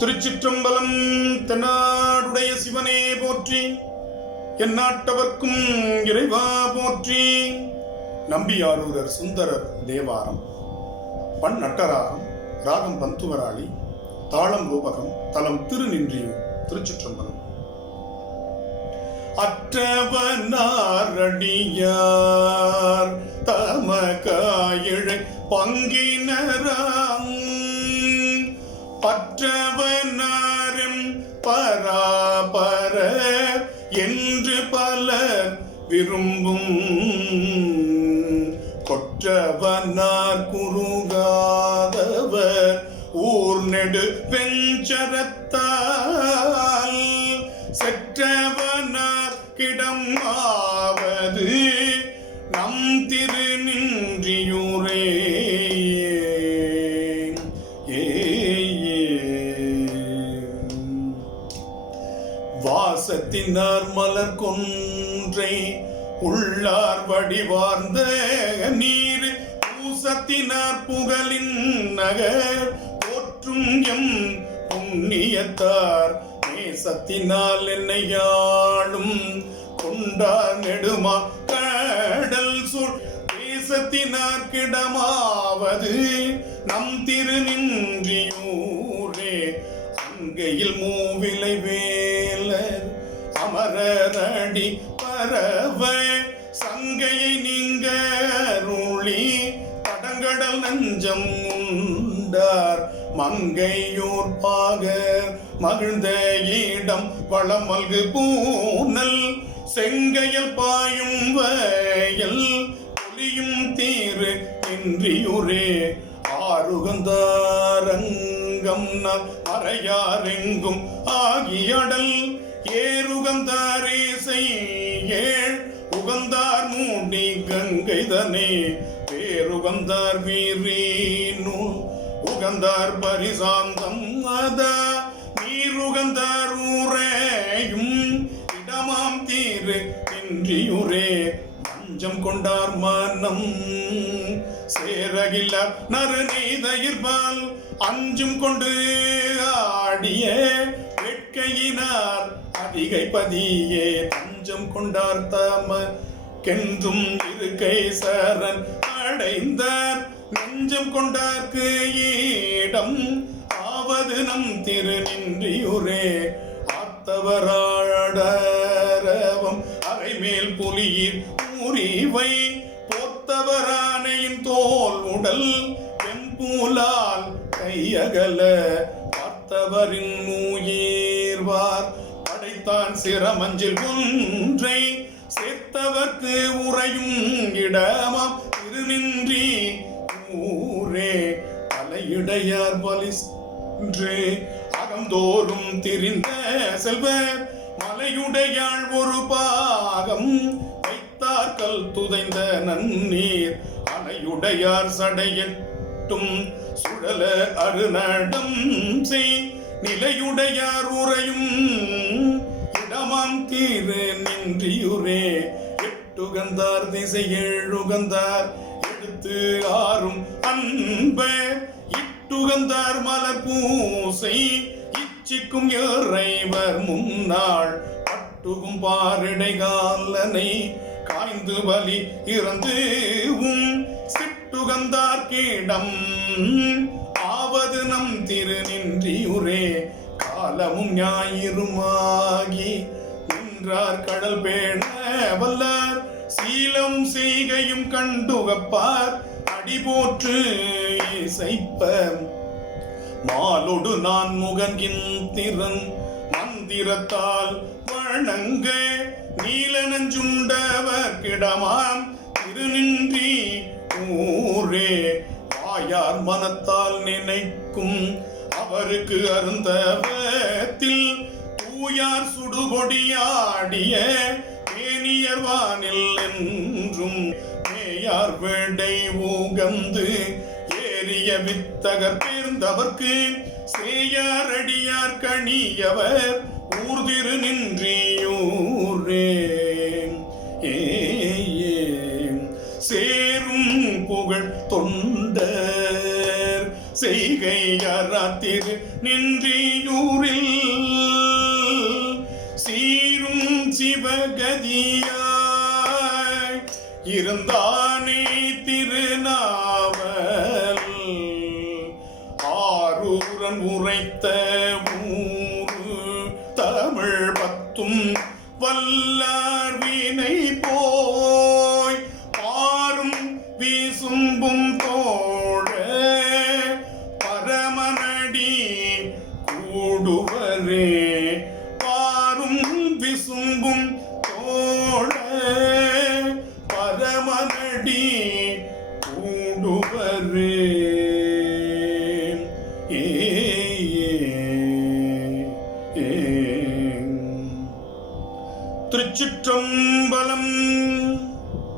திருச்சிற்றம்பலம். தென்னாடுடைய சிவனே போற்றி, எந்நாட்டவர்க்கும் இறைவா போற்றி. நம்பியாரூரர் சுந்தரர் தேவாரம். பண் நட்டராகம், ராகம் பந்துவராளி, தாளம் ரூபகம், தலம் திருநின்றியூர். திருச்சிற்றம்பலம். அற்றவனாரடியார் தமகாயிழை பங்கினராம் பற்றவனாரும் பராபர என்று பலர் விரும்பும் கொற்றவனார் குறுகாதவர் ஊர் நெடு வெஞ்சரத்தால் செற்றவனார் கிடம் ஆவது நம் திருநின்றியூரே. வாசத்தினார் மலர் கொன்றை உள்ளார் வடிவார்ந்த நீர் பூசத்தினார் புகழின் நகர் போற்றும் எம் புண்ணியத்தார் நேசத்தினால் என்னையாளும் கொண்டார் நெடுமா கடல் சூழ் தேசத்தினார் கிடமாவது நம் திருநின்றியூரே. அங்கையில் மூவிலை வேலர் அமரரடி பரவ சங்கையை நீங்க அருளி தடங்கடல் நஞ்சம் உண்டார் மங்கையோர் பாகர் மகிழ்ந்த இடம் வளமல்கு பூனல் செங்கையில் பாயும் வயல் ஒளியும் தீரு நின்றியூரே. ஆறுகந்தாரங்கம் மறையாரெங்கும் ஆகியடல் ஏறுகந்தாரே செய்யேள் உகந்தார் மூடி கங்கைதனே பேருகந்தார் வீரீனு உகந்தார் பரிசாந்தம் அதா நீருகந்தார் ஊரேயும் இடமாம் தீரு நின்றியூரே. மஞ்சம் கொண்டார் மனம் சேரகில்ல நறு நெய்தயிர்பால் அஞ்சும் கொண்டு ஆடிய வெட்கையினார் அதிகை பதியே தஞ்சம் கொண்டார் தம கென்றும் இருக்கை சரண் அடைந்தார் நெஞ்சம் கொண்டார்க்கு ஈடம் ஆவது நம் திருநின்றியூரே. ஆத்தவராடரவம் அரைமேல் புலியிர் ஊரிவை போத்தவரானையின் தோல் உடல் வெம்பூலால் கையகல பார்த்தவரின் மூயீர்வார் படைத்தான் சிரமஞ்சில் ஒன்றை சேர்த்தவர்க்கு உறையும் இடமாம் திருநின்றி ஊரே. தலையிடையார் பலின்று அகந்தோறும் திரிந்த செல்வர் மலையுடையாள் ஒரு பாகம் வைத்தார்கள் துதைந்த நன்னீர் அலையுடையார் சடையட்டும் சுழல அருநடம் செய் நிலையுடையார் உறையும் இடமாம் தீரு நின்றியூரே. எட்டுகந்தார் திசை ஏழுகந்தார் எடுத்து ஆறும் அன்ப இட்டுகந்தார் மலர் பூசை இச்சிக்கும் இறைவர் முன்னாள் பட்டுகும் பாரிடைகாலனை காய்ந்து பலி இறந்து சிட்டுகந்தார் கீடம் ஆவது நம் திருநின்றியூரே. காலமும் ஞாயிறுமாகி நின்றார் கடல் பேண வல்லார் சீலம் செய்கையும் கண்டுகப்பார் அடிபோற்று இசைப்ப மாலொடு நான் முகங்கின் திறன் மந்திரத்தால் வணங்க நீல நஞ்சுண்டவர் கிடமாம் திருநின்றி ஊரே. வாயார் மனத்தால் நினைக்கும் அவருக்கு அருந்தவத்தில் தூயார் சுடுகொடியாடிய தேனியர் வானில் என்றும் மேயார் வேடை ஊகந்து ஏறிய வித்தகர் பேர்ந்தவர்க்கு சேயாரடியார் கணியவர் ஊர் திருநின்றியூரே. சேரும் புகழ் தொண்டர் செய் திகையறாத்திரு நின்றியூரில் சீரும் சிவகதியாய் இருந்தானே திருநாவல் ஆரூரன் உரைத்த ஊரு தமிழ் பத்தும் வல்லார் வினை போய் ஆறும் வீசும்பும் தோழ பரமனடி கூடுவரே பாரும் விசும்பும் தோழ பரமனடி கூடுவரே. திருச்சிற்றம்பலம்.